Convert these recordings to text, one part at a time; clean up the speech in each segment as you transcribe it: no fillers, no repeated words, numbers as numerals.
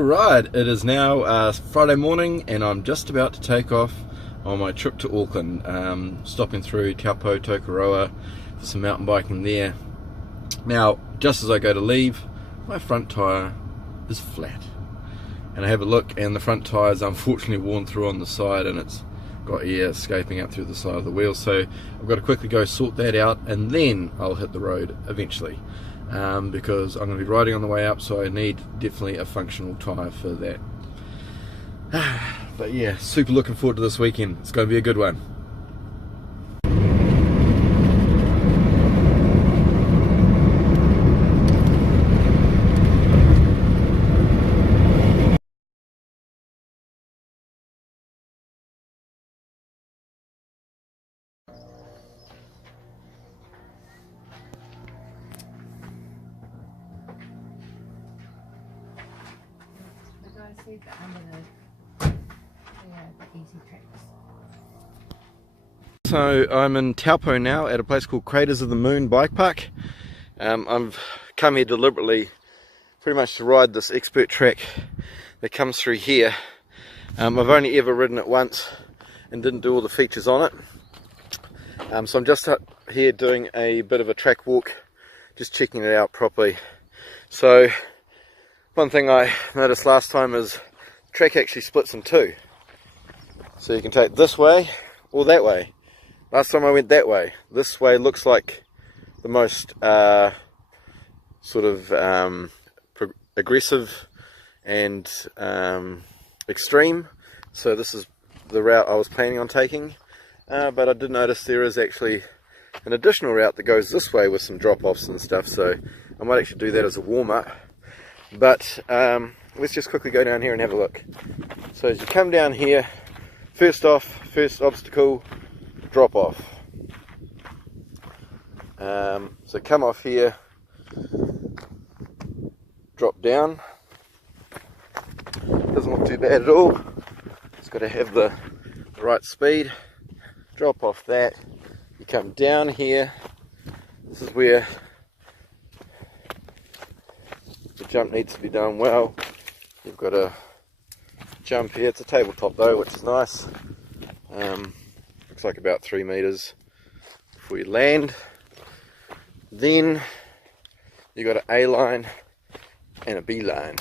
Alright, it is now Friday morning and I'm just about to take off on my trip to Auckland, stopping through Taupo, Tokoroa for some mountain biking there. Now, just as I go to leave, my front tyre is flat. And I have a look and the front tyre is unfortunately worn through on the side and it's got air escaping out through the side of the wheel. So I've got to quickly go sort that out and then I'll hit the road eventually. Because I'm going to be riding on the way up, so I need definitely a functional tyre for that. But yeah, super looking forward to this weekend. It's going to be a good one. So I'm in Taupo now at a place called Craters of the Moon Bike Park. I've come here deliberately pretty much to ride this expert track that comes through here. I've only ever ridden it once and didn't do all the features on it. So I'm just here doing a bit of a track walk, just checking it out properly. So one thing I noticed last time is the track actually splits in two. So you can take this way or that way. Last time I went that way. This way looks like the most sort of aggressive and extreme. So this is the route I was planning on taking. But I did notice there is actually an additional route that goes this way with some drop-offs and stuff. So I might actually do that as a warm-up. But let's just quickly go down here and have a look. So as you come down here, first obstacle, drop off. So come off here, drop down. Doesn't look too bad at all. Just got to have the right speed. Drop off that. You come down here. This is where the jump needs to be done well. You've got to jump here. It's a tabletop though, which is nice. Looks like about 3 meters before you land. Then you got an A line and a B line.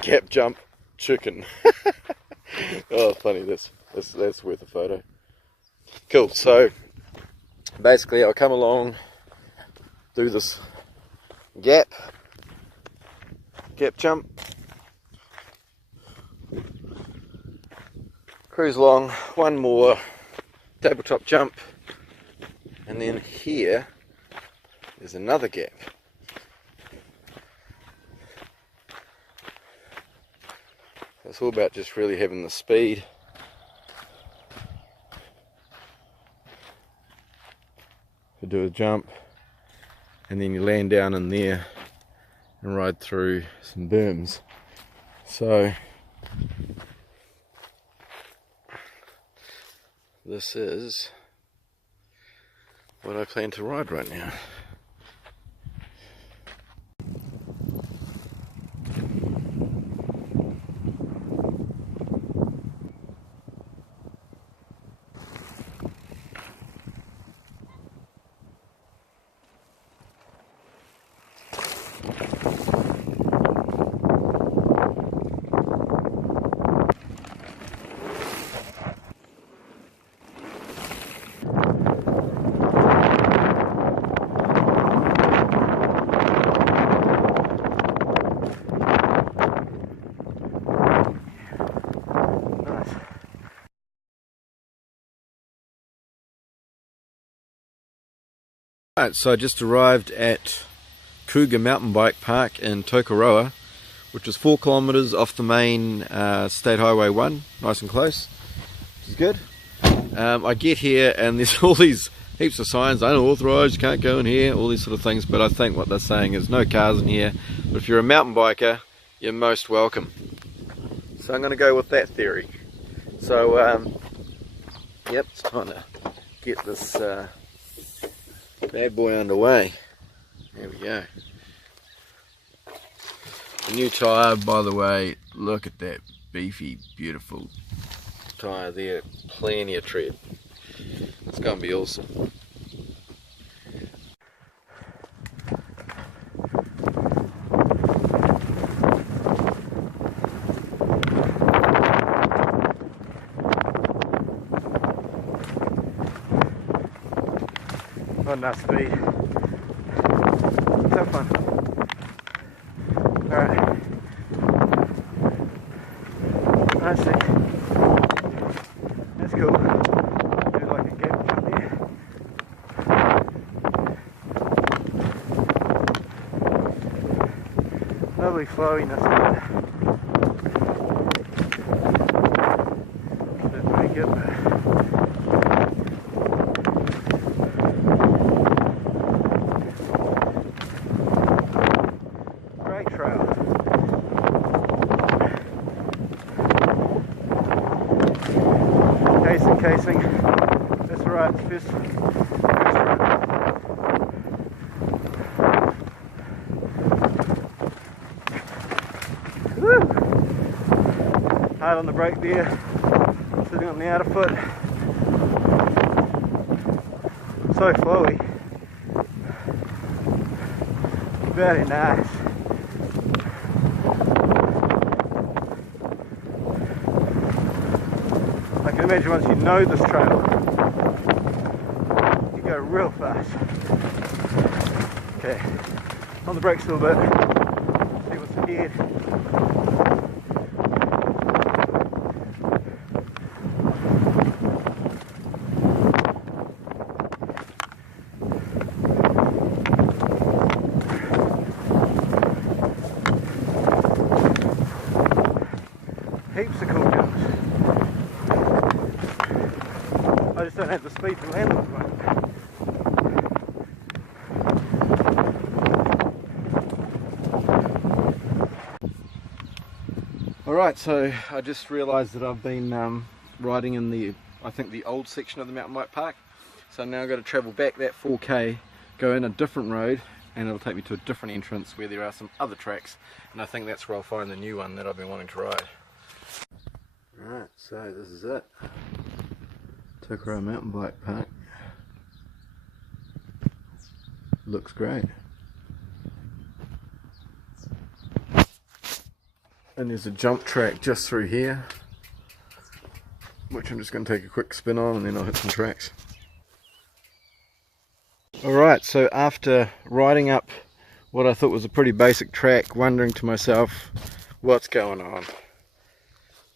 Gap jump, chicken. Oh, funny, that's worth a photo. Cool. So basically, I'll come along, do this gap jump, cruise along, one more tabletop jump, and then here is another gap. It's all about just really having the speed to do a jump, and then you land down in there and ride through some berms. So this is what I plan to ride right now. Right, so I just arrived at Cougar Mountainbike Park in Tokoroa, which is 4 kilometers off the main State Highway 1, nice and close, which is good. I get here and there's all these heaps of signs, unauthorized, you can't go in here, all these sort of things, but I think what they're saying is no cars in here, but if you're a mountain biker, you're most welcome. So I'm going to go with that theory. So, yep, it's time to get this bad boy underway. There we go. The new tyre, by the way, look at that beefy, beautiful tyre there, plenty of tread. It's going to be awesome. Not enough speed. So fun. Alright. I see. That's cool. There's like a gap up there. Lovely flowiness there. That's pretty good. Casing. That's right, it's first run. Woo! Hard on the brake there, sitting on the outer foot. So flowy. Very nice. I can imagine once you know this trail, you go real fast. Okay, on the brakes a little bit, see what's ahead. Heaps of cool jumps. I just don't have the speed to land them at the moment. Alright, so I just realised that I've been riding in the, I think the old section of the mountain bike park. So now I've got to travel back that 4k, go in a different road, and it'll take me to a different entrance where there are some other tracks, and I think that's where I'll find the new one that I've been wanting to ride. Alright, so this is it. Tokoroa mountain bike park. Looks great. And there's a jump track just through here, which I'm just going to take a quick spin on and then I'll hit some tracks. Alright, so after riding up what I thought was a pretty basic track, wondering to myself, what's going on?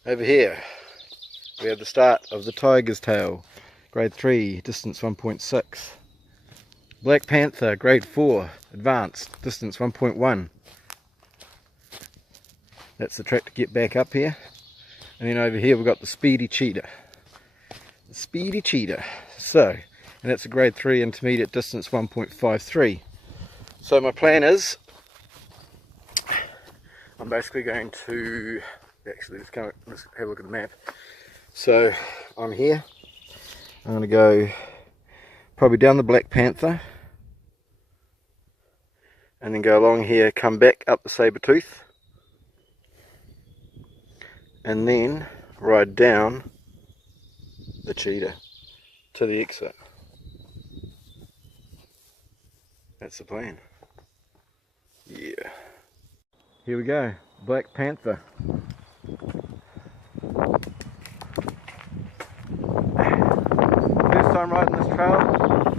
Over here we have the start of the Tiger's Tail, grade 3, distance 1.6. Black Panther, grade 4, advanced, distance 1.1. That's the track to get back up here. And then over here we've got the Speedy Cheetah. The Speedy Cheetah. So, and that's a grade 3 intermediate, distance 1.53. So my plan is, I'm basically going to, actually let's have a look at the map. So I'm here, I'm going to go probably down the Black Panther, and then go along here, come back up the Saber-tooth, and then ride down the Cheetah to the exit. That's the plan. Yeah. Here we go, Black Panther. First time riding this trail,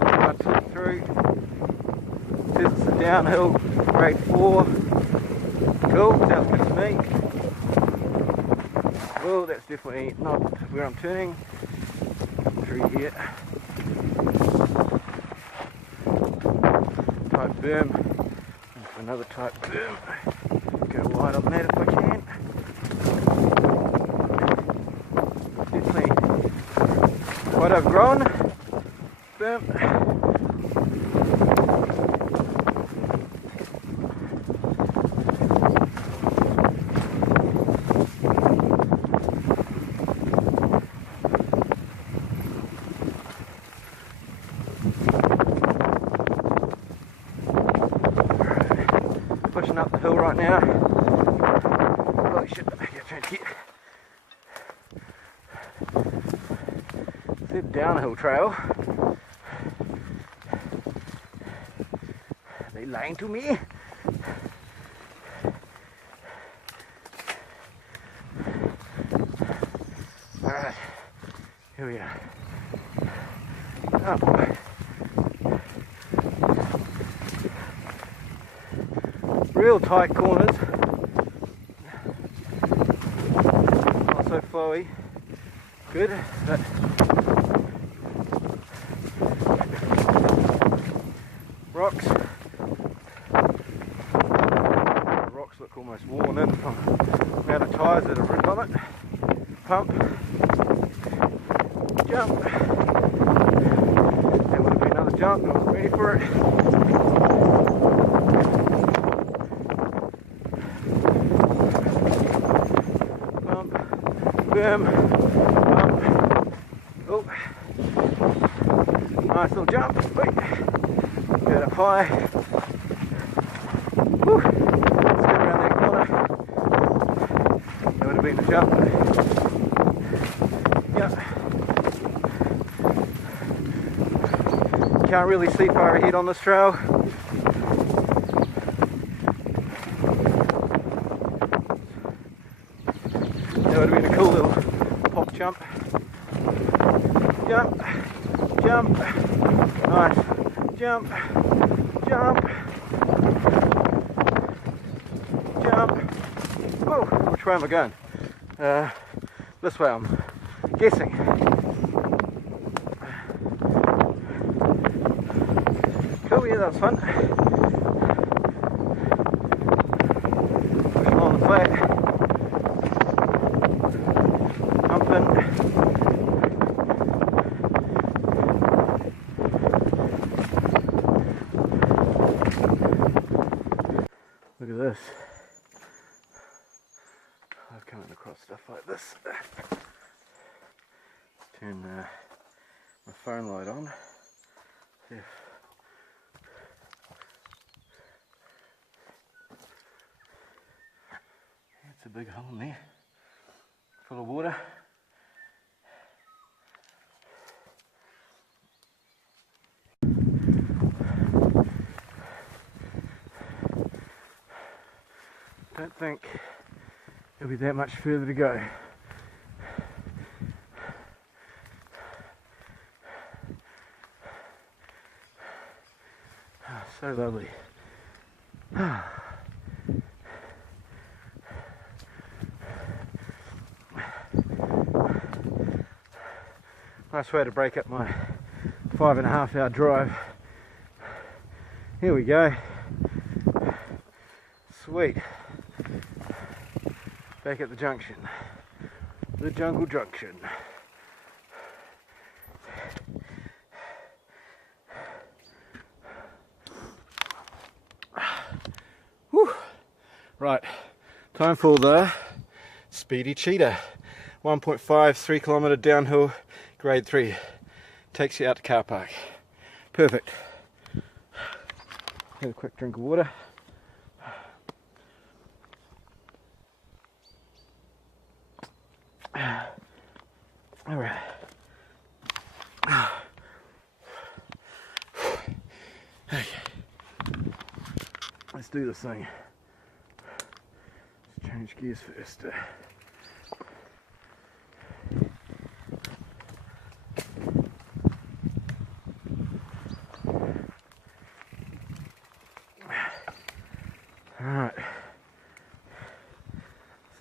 I took through. Says it's a downhill, grade 4. Cool, sounds good to me. Well, that's definitely not where I'm turning. Through here. Type berm. Another type berm. Go wide on that if I can. Definitely quite overgrown. Berm. Pushing up the hill right now. change gear. It's a downhill trail. Are they lying to me? Alright, here we are. Oh boy. Real tight corners. Not so flowy. Good, but rocks. The rocks look almost worn in from the amount of tyres that have ridden on it. Pump. Jump. That would have been another jump, I wasn't ready for it. Pump. Boom. Pump. Oh. Nice little jump. Wait. Get up high. Woo. Let's get around that corner. That would have been a jump. Can't really see far ahead on this trail. That would have been a cool little pop jump. Jump, jump, nice, jump, jump, jump. Whoa, which way am I going? This way I'm guessing. Cool, yeah, that was fun. Pushing on the flat. Jumping. Look at this. I've come across stuff like this. Turn my phone light on. See if it's a big hole in there, full of water. Don't think there'll be that much further to go. Oh, so lovely. Nice way to break up my 5.5 hour drive. Here we go. Sweet. Back at the junction. The jungle junction. Whew. Right, time for the Speedy Cheetah. 1.5, 3 kilometre downhill, grade 3. Takes you out to car park. Perfect. Have a quick drink of water. Alright. Okay. Let's do this thing. Let's change gears first. Alright.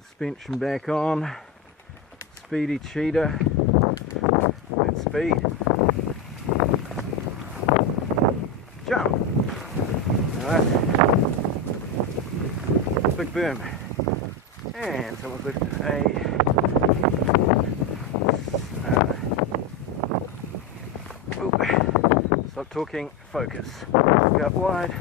Suspension back on. Speedy Cheetah. Let's speed. Jump. Alright. Big boom. And someone's lifted a stop talking, focus. Go up wide.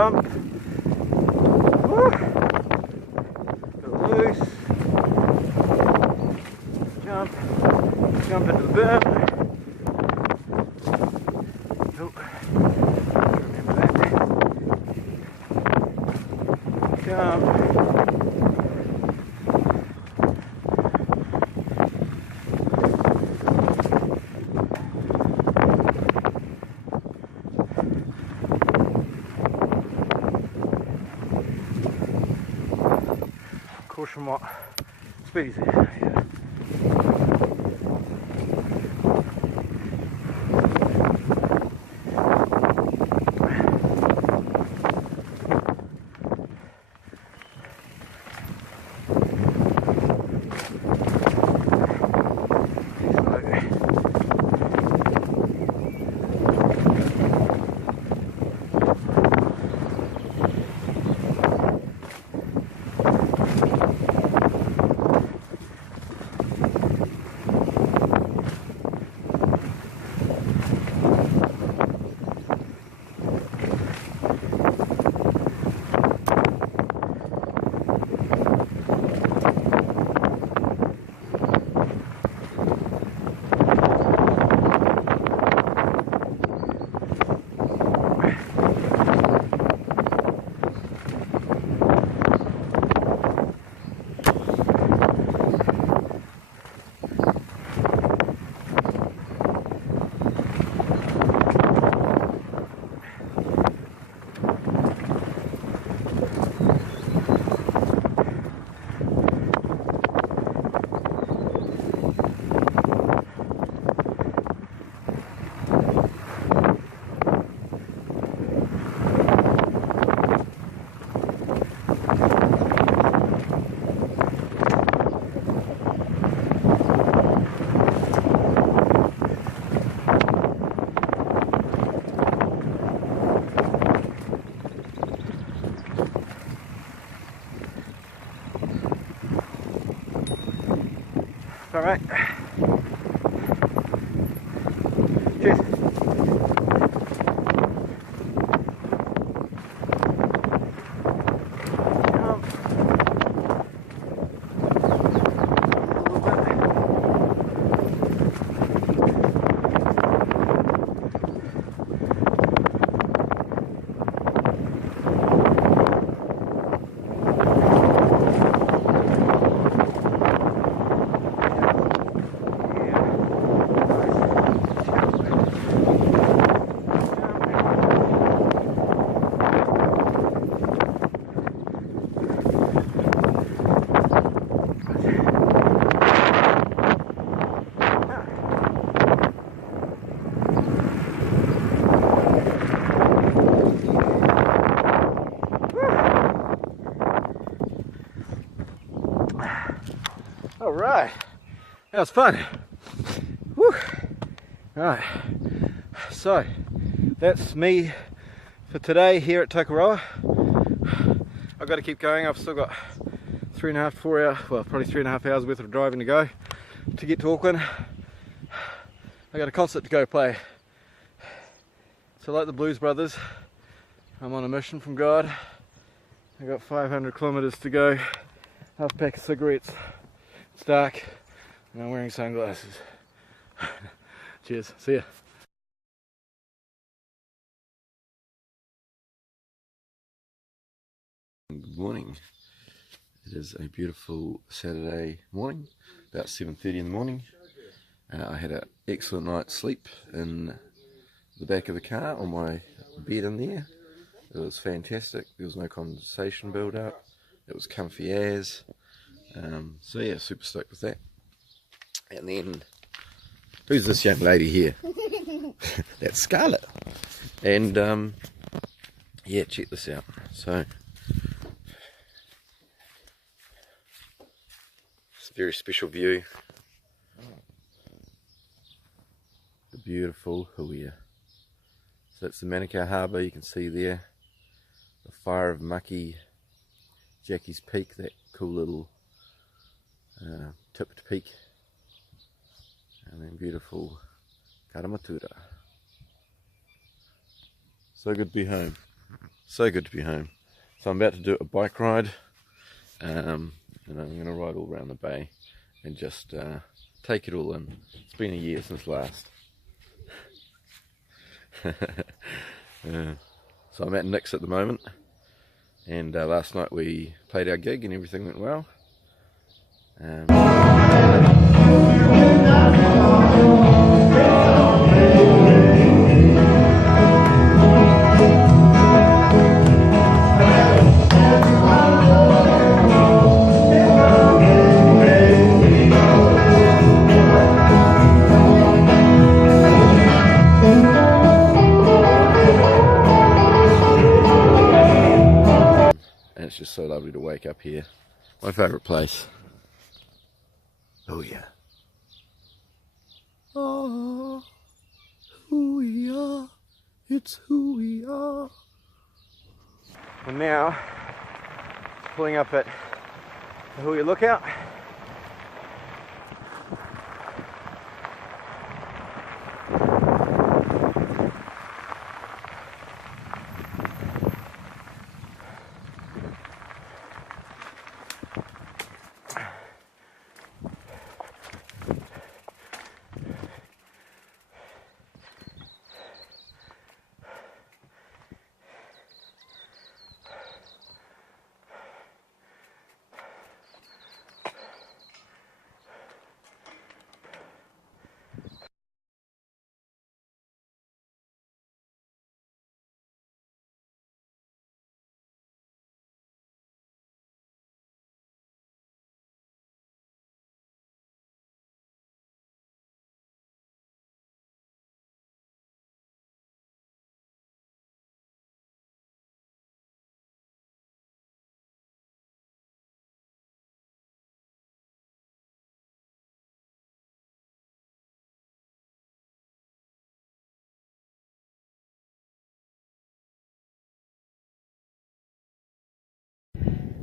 pumped. Woo. Got loose. Jump into the berm. Oh. Remember that. Jump. Caution what speed is it? Yeah. All right. Cheers. All right, that was fun. Woo. All right, so that's me for today here at Tokoroa. I've got to keep going. I've still got 3.5 to 4 hours, well, probably 3.5 hours worth of driving to go to get to Auckland. I got a concert to go play. So like the Blues Brothers, I'm on a mission from God. I got 500 kilometers to go, half pack of cigarettes. It's dark and I'm wearing sunglasses. Cheers, see ya. Good morning. It is a beautiful Saturday morning, about 7:30 in the morning. I had an excellent night's sleep in the back of the car on my bed in there. It was fantastic. There was no condensation build up. It was comfy as. So yeah, super stoked with that. And then, who's this young lady here? That's Scarlett. And yeah, check this out. So it's a very special view. The beautiful Huia. So that's the Manukau Harbour, you can see there. The Fire of Maki, Jackie's Peak, that cool little tipped peak. And then beautiful Karamatura. So good to be home. So good to be home. So I'm about to do a bike ride, and I'm going to ride all around the bay and just take it all in. It's been a year since last. So I'm at Nick's at the moment, and last night we played our gig and everything went well. And it's just so lovely to wake up here. My favourite place. Huia. Oh, Huia, it's Huia. And now, pulling up at the Huia lookout.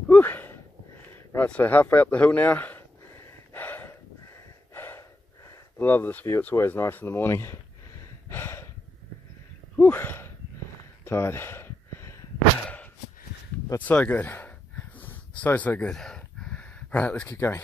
Whew. Right, so halfway up the hill now. I love this view, it's always nice in the morning. Whew. Tired. But so good. So good. Right, let's keep going.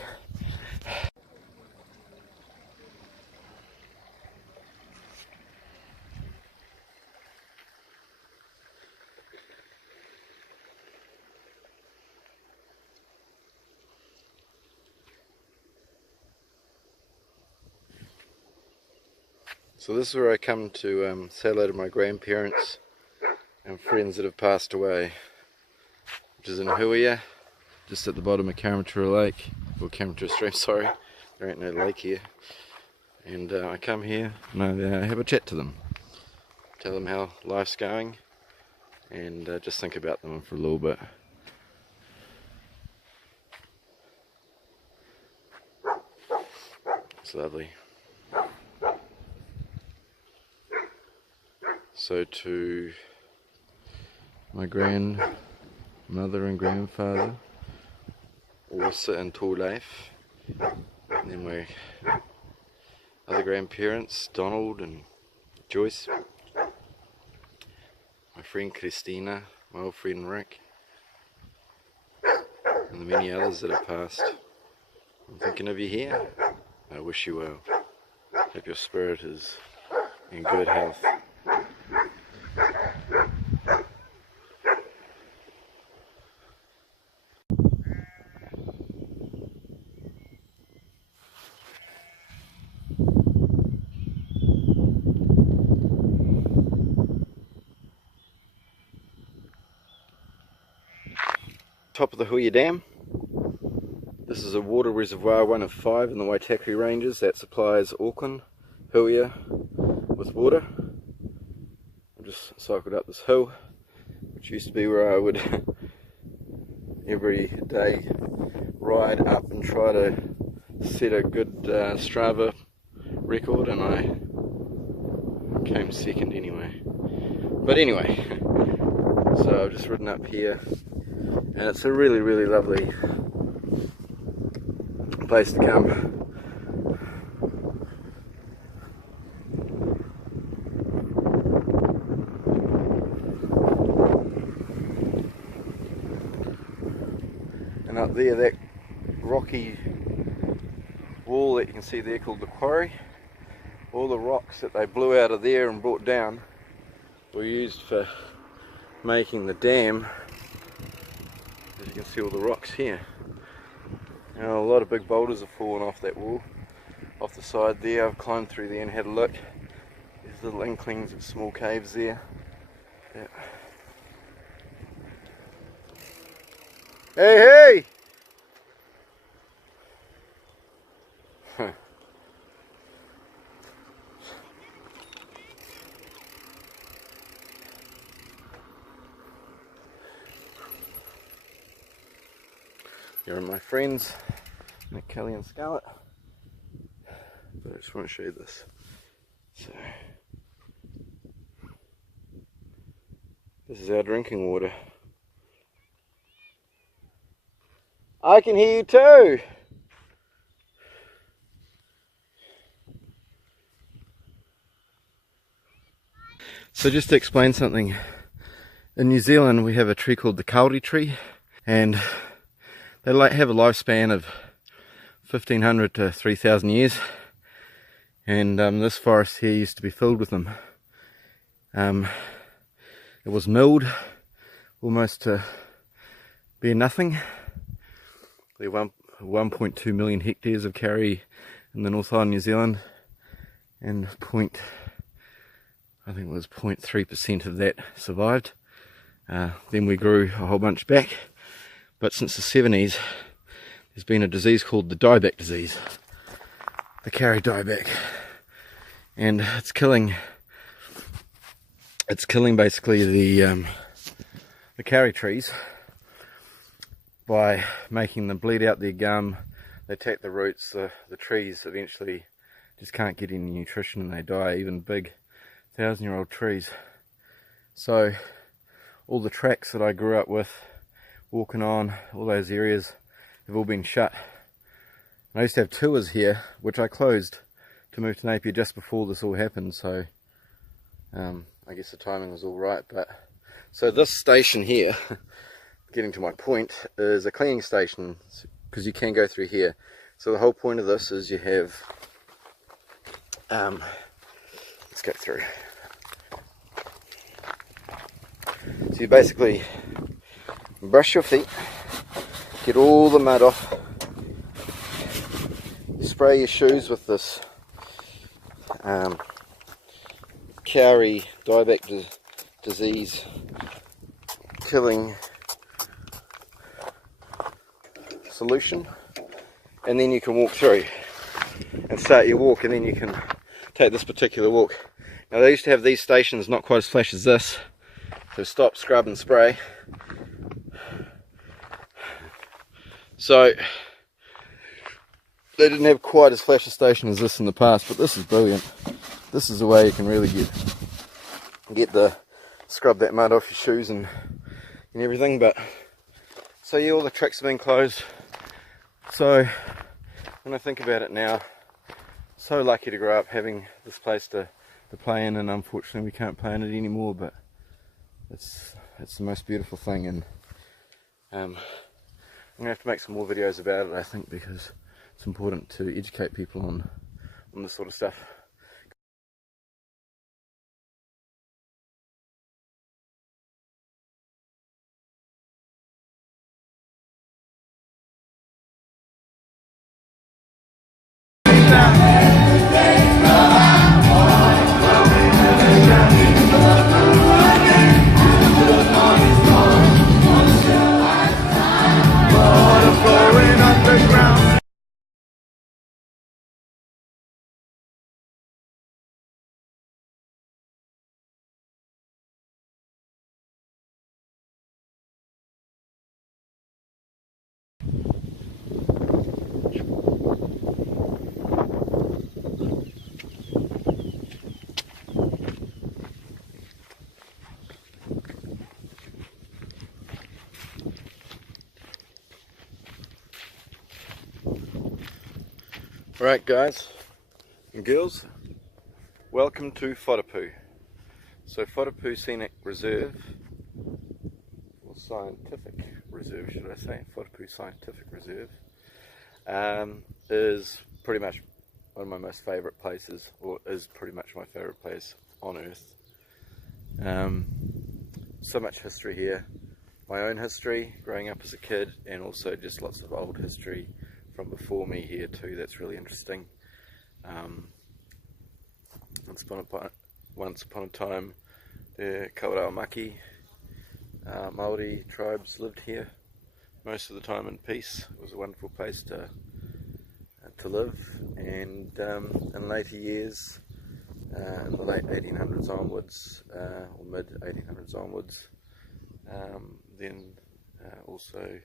So this is where I come to say hello to my grandparents and friends that have passed away, which is in Huia, just at the bottom of Karamatara Lake, or Karamatara Stream, sorry, there ain't no lake here. And I come here and I have a chat to them, tell them how life's going, and just think about them for a little bit. It's lovely. So to my grandmother and grandfather, Orsa and Tauleif, and then my other grandparents, Donald and Joyce, my friend Christina, my old friend Rick, and the many others that have passed. I'm thinking of you here. I wish you well. Hope your spirit is in good health. Top of the Huia Dam. This is a water reservoir, one of 5 in the Whatipu ranges that supplies Auckland, Huia with water. I just cycled up this hill, which used to be where I would every day ride up and try to set a good Strava record, and I came second anyway. But anyway, so I've just ridden up here, and it's a really, really lovely place to come. And up there, that rocky wall that you can see there called the quarry, all the rocks that they blew out of there and brought down were used for making the dam. As you can see, all the rocks here. Now, a lot of big boulders have fallen off that wall, off the side there. I've climbed through there and had a look. There's little inklings of small caves there. Yeah. Hey, hey! Huh. Here are my friends, Nick, Kelly and Scarlett. But I just want to show you this. So, this is our drinking water. I can hear you too! So just to explain something, in New Zealand we have a tree called the kauri tree, and they have a lifespan of 1500 to 3000 years, and this forest here used to be filled with them. It was milled almost to bare nothing. There are 1.2 million hectares of kauri in the North Island, New Zealand, and I think it was 0.3% of that survived. Then we grew a whole bunch back, but since the 70s there's been a disease called the dieback disease, the kauri dieback, and it's killing basically the kauri trees by making them bleed out their gum. They attack the roots. The trees eventually just can't get any nutrition and they die, even big 1,000-year-old trees. So all the tracks that I grew up with, walking on, all those areas have all been shut. And I used to have tours here, which I closed to move to Napier just before this all happened, so I guess the timing was all right. But so this station here, getting to my point, is a cleaning station, because you can go through here. So the whole point of this is you have, let's go through. So you basically brush your feet, get all the mud off, you spray your shoes with this kauri dieback disease killing solution, and then you can walk through and start your walk, and then you can take this particular walk. Now they used to have these stations, not quite as flash as this, so stop, scrub and spray. So they didn't have quite as flash a station as this in the past, but this is brilliant. This is the way you can really scrub that mud off your shoes and everything. But so yeah, all the tracks have been closed. So when I think about it now, so lucky to grow up having this place to play in, and unfortunately we can't play in it anymore, but it's the most beautiful thing, and I'm going to have to make some more videos about it, I think, because it's important to educate people on this sort of stuff. Alright guys and girls, welcome to Whatipu. So Whatipu Scenic Reserve, or Scientific Reserve, should I say, Whatipu Scientific Reserve, is pretty much one of my most favourite places, or is pretty much my favourite place on earth. So much history here, my own history growing up as a kid, and also just lots of old history from before me here too. That's really interesting. Once upon a time, the Tokoroa Māori tribes lived here most of the time in peace. It was a wonderful place to live, and in later years, in the late 1800s onwards, or mid 1800s onwards, then also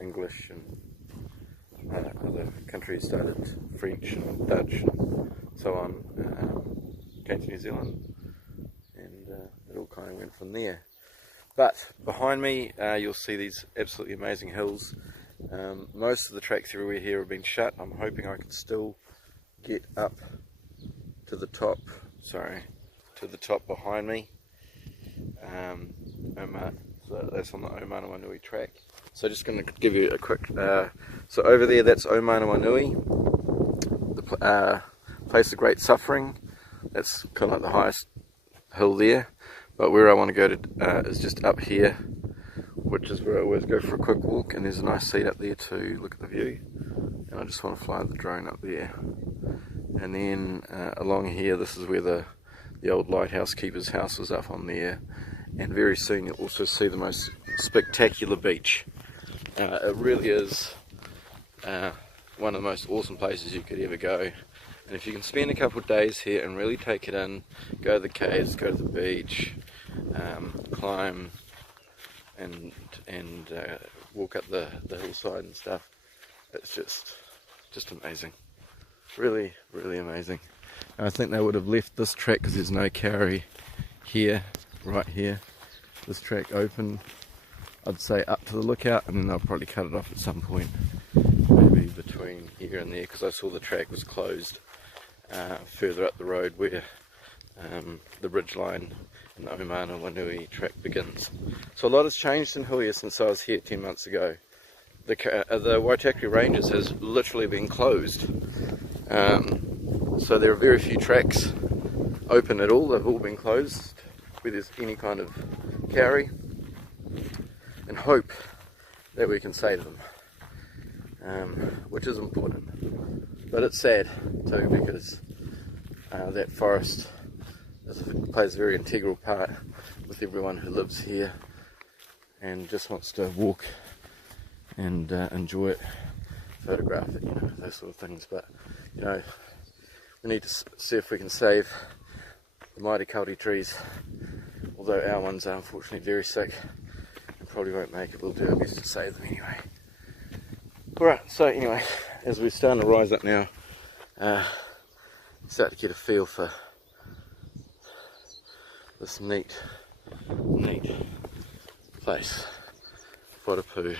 English and other countries started, French and Dutch and so on, came to New Zealand, and it all kind of went from there. But behind me you'll see these absolutely amazing hills. Most of the tracks everywhere here have been shut. I'm hoping I can still get up to the top, to the top behind me. So that's on the Omanawanui track. So just going to give you a quick, so over there that's Omanawanui, the place of great suffering. That's kind of like the highest hill there, but where I want to go to is just up here, which is where I always go for a quick walk, and there's a nice seat up there to look at the view, and I just want to fly the drone up there. And then along here, this is where the old lighthouse keeper's house was, up on there, and very soon you'll also see the most spectacular beach. It really is one of the most awesome places you could ever go. And if you can spend a couple of days here and really take it in, go to the caves, go to the beach, climb and walk up the hillside and stuff, it's just amazing. Really, really amazing. And I think they would have left this track, because there's no carry here, right here, this track open, I'd say up to the lookout, and then they'll probably cut it off at some point, maybe between here and there, because I saw the track was closed further up the road where the ridgeline and the Omanawanui track begins. So a lot has changed in Huia since I was here 10 months ago. The Whatipu Ranges has literally been closed, so there are very few tracks open at all. They've all been closed where there's any kind of carry, and hope that we can save them, which is important. But it's sad too, because that forest plays a very integral part with everyone who lives here and just wants to walk and enjoy it, photograph it, those sort of things. But we need to see if we can save the mighty kauri trees, although our ones are unfortunately very sick and probably won't make it. We'll do our best to save them anyway. Alright, so anyway, as we're starting to rise up now, start to get a feel for this neat place, Whatipu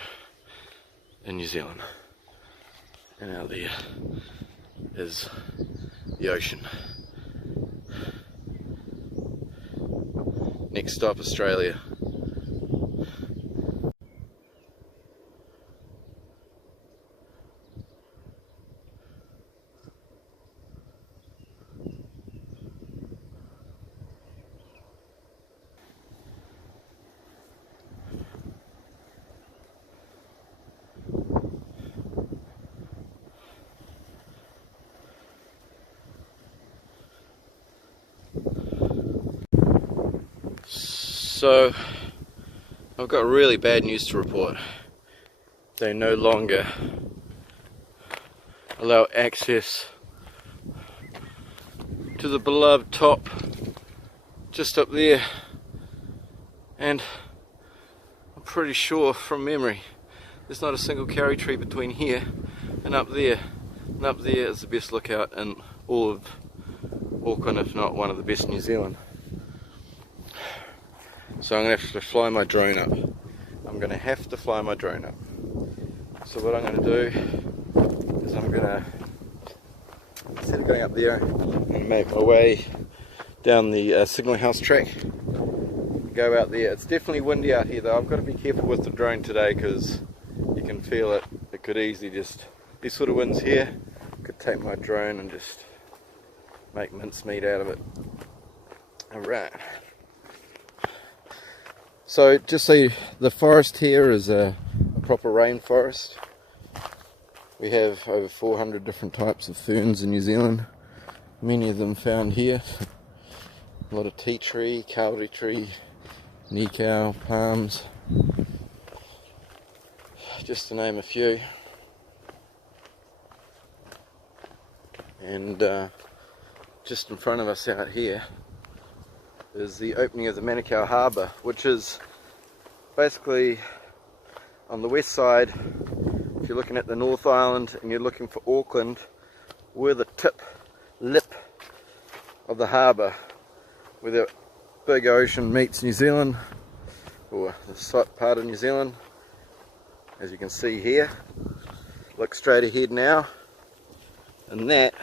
in New Zealand. And out there is the ocean. Next stop, Australia. So, I've got really bad news to report. They no longer allow access to the beloved top just up there, and I'm pretty sure from memory there's not a single carry tree between here and up there. And up there is the best lookout in all of Auckland, if not one of the best in New Zealand. So I'm going to have to fly my drone up. So what I'm going to do is I'm going to, instead of going up there, I'm going to make my way down the signal house track, go out there. It's definitely windy out here though. I've got to be careful with the drone today because you can feel it. It could easily just, these sort of winds here, could take my drone and just make mincemeat out of it. Alright. So just so the forest here is a proper rainforest. We have over 400 different types of ferns in New Zealand. Many of them found here. A lot of tea tree, kauri tree, nikau, palms, just to name a few. And just in front of us out here is the opening of the Manukau Harbour, which is basically on the west side. If you're looking at the North Island and you're looking for Auckland, we're the lip of the harbour, where the big ocean meets New Zealand, or the part of New Zealand, as you can see here. Look straight ahead now, and that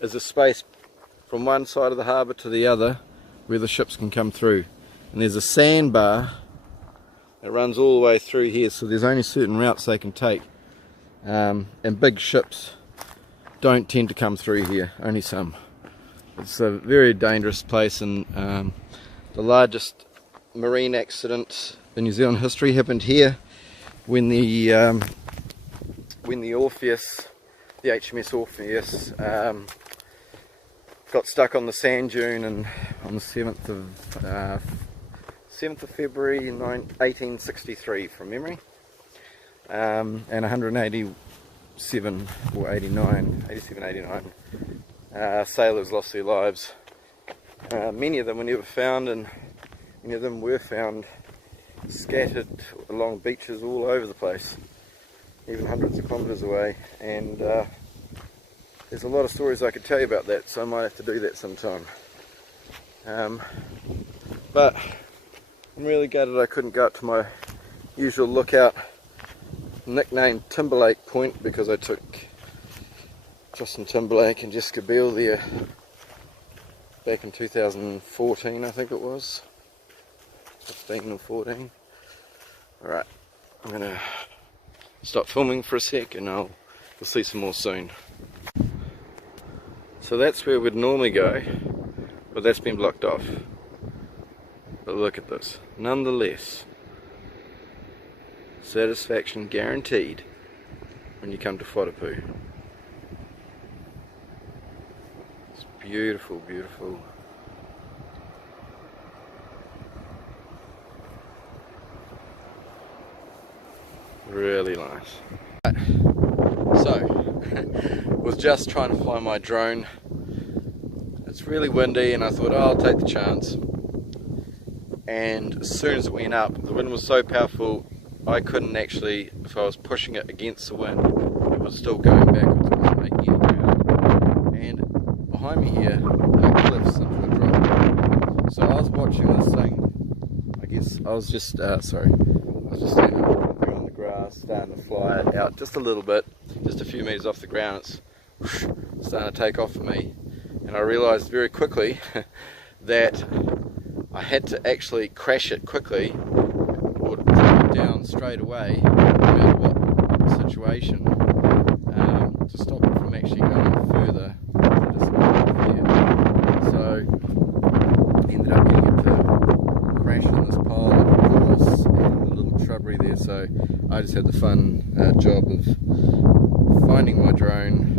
is a space from one side of the harbour to the other where the ships can come through. And there's a sandbar that runs all the way through here, so there's only certain routes they can take. And big ships don't tend to come through here, only some. It's a very dangerous place, and the largest marine accident in New Zealand history happened here when the Orpheus, the HMS Orpheus, got stuck on the sand dune, and on the 7th of February 1863 from memory, and 187 or 89 sailors lost their lives. Many of them were never found, and many of them were found scattered along beaches all over the place, even hundreds of kilometres away. And there's a lot of stories I could tell you about that, so I might have to do that sometime. But I'm really gutted I couldn't go up to my usual lookout, nicknamed Timberlake Point, because I took Justin Timberlake and Jessica Biel there back in 2014, I think it was, 15 or 14. Alright, I'm gonna stop filming for a sec and we'll see some more soon. So that's where we'd normally go, but that's been blocked off. But look at this, nonetheless, satisfaction guaranteed when you come to Whatipu. It's beautiful, beautiful. Really nice. So, was just trying to fly my drone. It's really windy, and I thought, oh, I'll take the chance. And as soon as it went up, the wind was so powerful I couldn't actually, if I was pushing it against the wind, it was still going backwards. It wasn't making any ground. And behind me here are cliffs into a drop. So I was watching this thing. I guess I was just standing on the grass, starting to fly it out just a little bit, just a few meters off the ground. It's starting to take off for me, and I realized very quickly that I had to actually crash it quickly or drop it down straight away, no matter what situation, to stop it from actually going further and disappearing there. So ended up getting it to crash in this pile of gorse and a little shrubbery there. So I just had the fun job of finding my drone.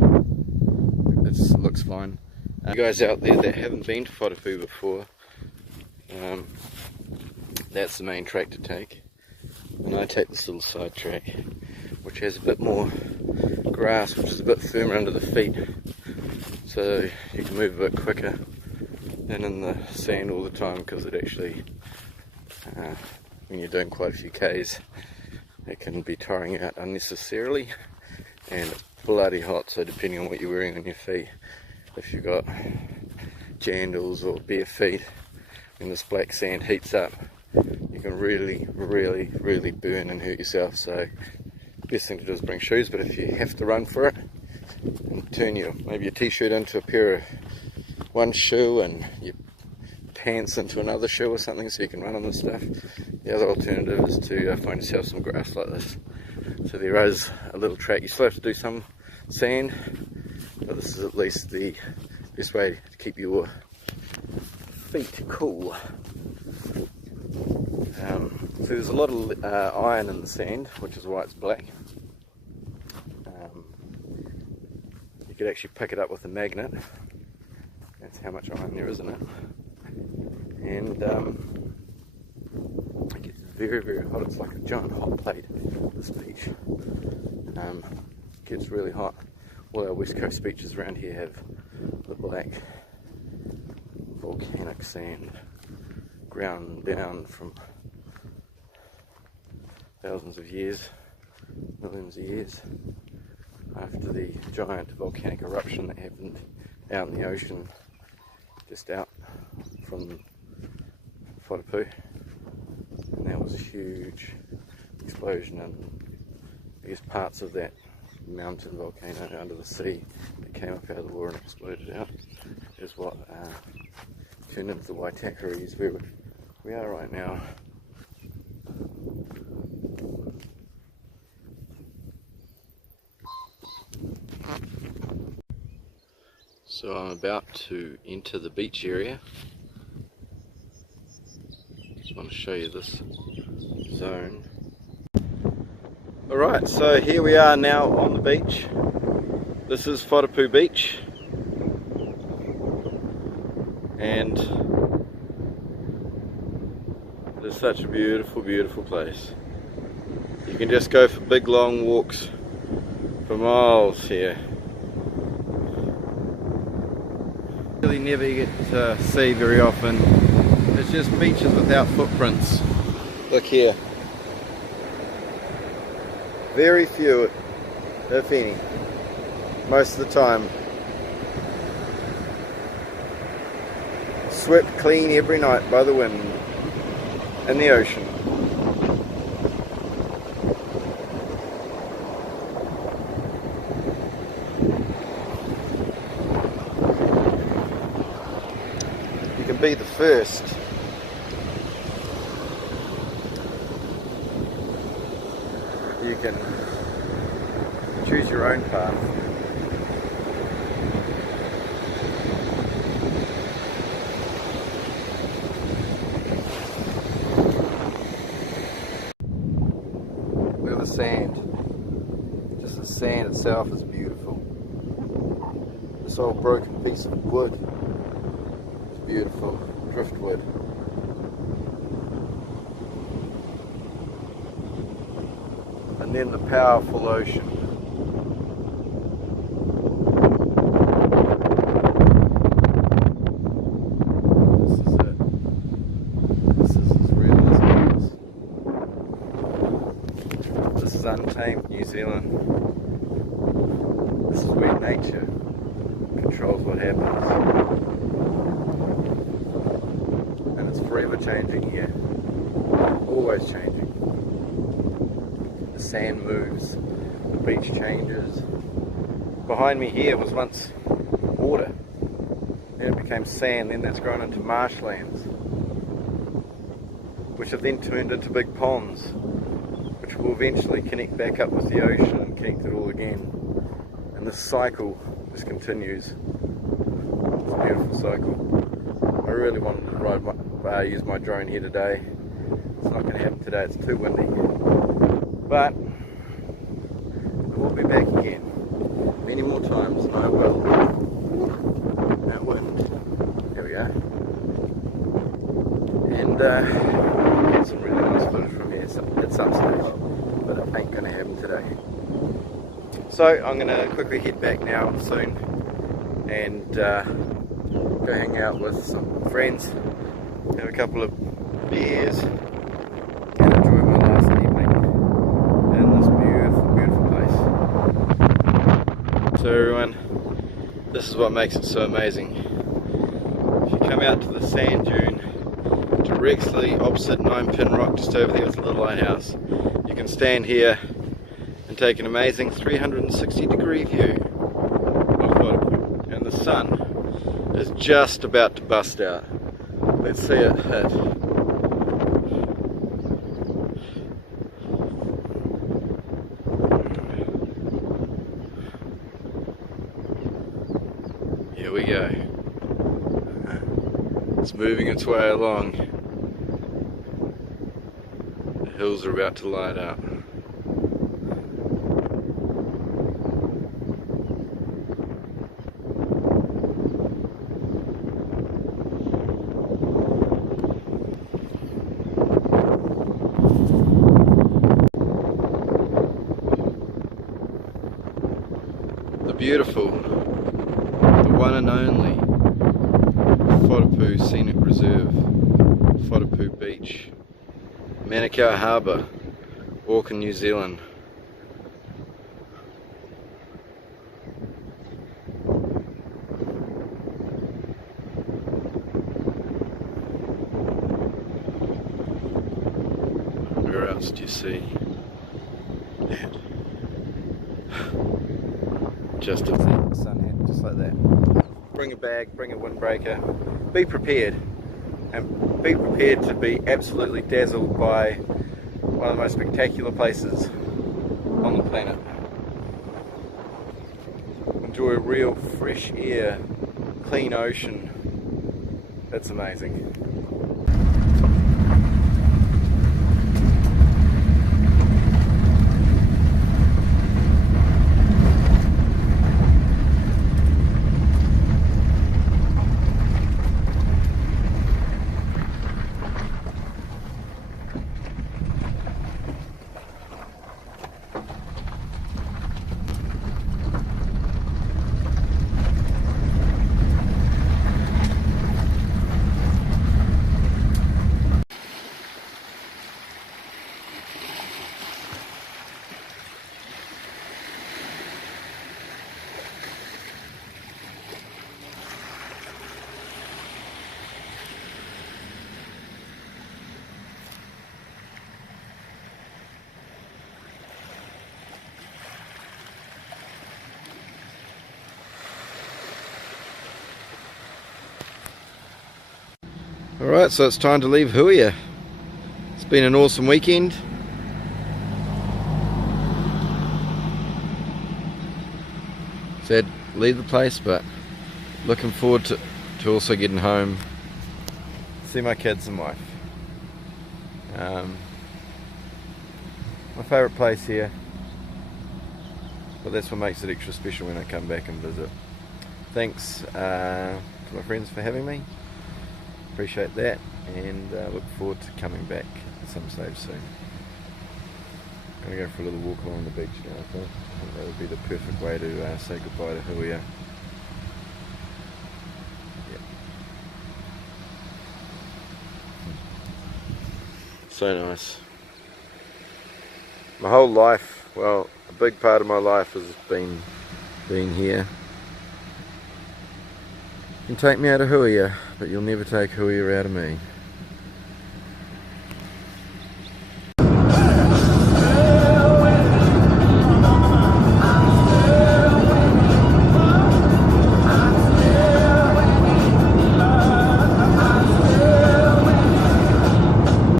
It looks fine. You guys out there that haven't been to Whatipu before, that's the main track to take, and I take this little side track which has a bit more grass, which is a bit firmer under the feet, so you can move a bit quicker than in the sand all the time, because it actually, when you're doing quite a few Ks, it can be tiring out unnecessarily, and it's bloody hot, so depending on what you're wearing on your feet, if you've got jandals or bare feet, when this black sand heats up, you can really burn and hurt yourself. So best thing to do is bring shoes, but if you have to run for it, and turn maybe your t-shirt into a pair of one shoe and your pants into another shoe or something so you can run on this stuff. The other alternative is to find yourself some grass like this. So there is a little track. You still have to do some sand, but this is at least the best way to keep your feet cool. So there's a lot of iron in the sand, which is why it's black. You could actually pick it up with a magnet. That's how much iron there is in it. And it gets very, very hot. It's like a giant hot plate, this beach. It gets really hot. All our west coast beaches around here have the black volcanic sand ground down from thousands of years, millions of years, after the giant volcanic eruption that happened out in the ocean, just out from Whatipu. And that was a huge explosion, and I guess parts of that mountain volcano under the sea that came up out of the water and exploded out is what turned into the Waitakere, where we are right now. So I'm about to enter the beach area. Just want to show you this zone. Alright, so here we are now on the beach. This is Whatipu Beach. And it's such a beautiful, beautiful place. You can just go for big long walks for miles here. Really never get to see very often. It's just beaches without footprints. Look here. Very few, if any, most of the time. Swept clean every night by the wind in the ocean. You can be the first. You can choose your own path. Look at the sand. Just the sand itself is beautiful. This old broken piece of wood is beautiful. Driftwood. And then the powerful ocean. This is it. This is as real as it is. This is untamed New Zealand. This is where nature controls what happens. And it's forever changing here. Always changing. The sand moves, the beach changes. Behind me here was once water, then it became sand, then that's grown into marshlands, which have then turned into big ponds, which will eventually connect back up with the ocean and connect it all again. And this cycle just continues. It's a beautiful cycle. I really wanted to use my drone here today. It's not going to happen today, it's too windy. But we'll be back again many more times, and I will. That wind. There we go. And get some really nice footage from here at some stage. But it ain't going to happen today. So I'm going to quickly head back now soon and go hang out with some friends, have a couple of beers, and enjoy my last evening in this beautiful, beautiful place. So everyone, this is what makes it so amazing. If you come out to the sand dune, directly opposite 9 Pin Rock, just over there with the little lighthouse, you can stand here and take an amazing 360-degree view of Whatipu. And the sun is just about to bust out. Let's see it hit. Here we go. It's moving its way along. The hills are about to light up. Beautiful, the one and only Whatipu Scenic Reserve, Whatipu Beach, Manukau Harbour, Auckland, New Zealand. Where else do you see that? Just a sun hat, just like that. Bring a bag, bring a windbreaker, be prepared, and be prepared to be absolutely dazzled by one of the most spectacular places on the planet. Enjoy real fresh air, clean ocean. That's amazing. Alright, so it's time to leave Huia. It's been an awesome weekend. Sad to leave the place, but looking forward to also getting home, see my kids and wife. My favourite place here, but that's what makes it extra special when I come back and visit. Thanks to my friends for having me. Appreciate that, and look forward to coming back at some stage soon. I'm going to go for a little walk along the beach now, I think that would be the perfect way to say goodbye to Huia. Yep. So nice. My whole life, well, a big part of my life has been here. You can take me out of Huia, but you'll never take Huia out of me.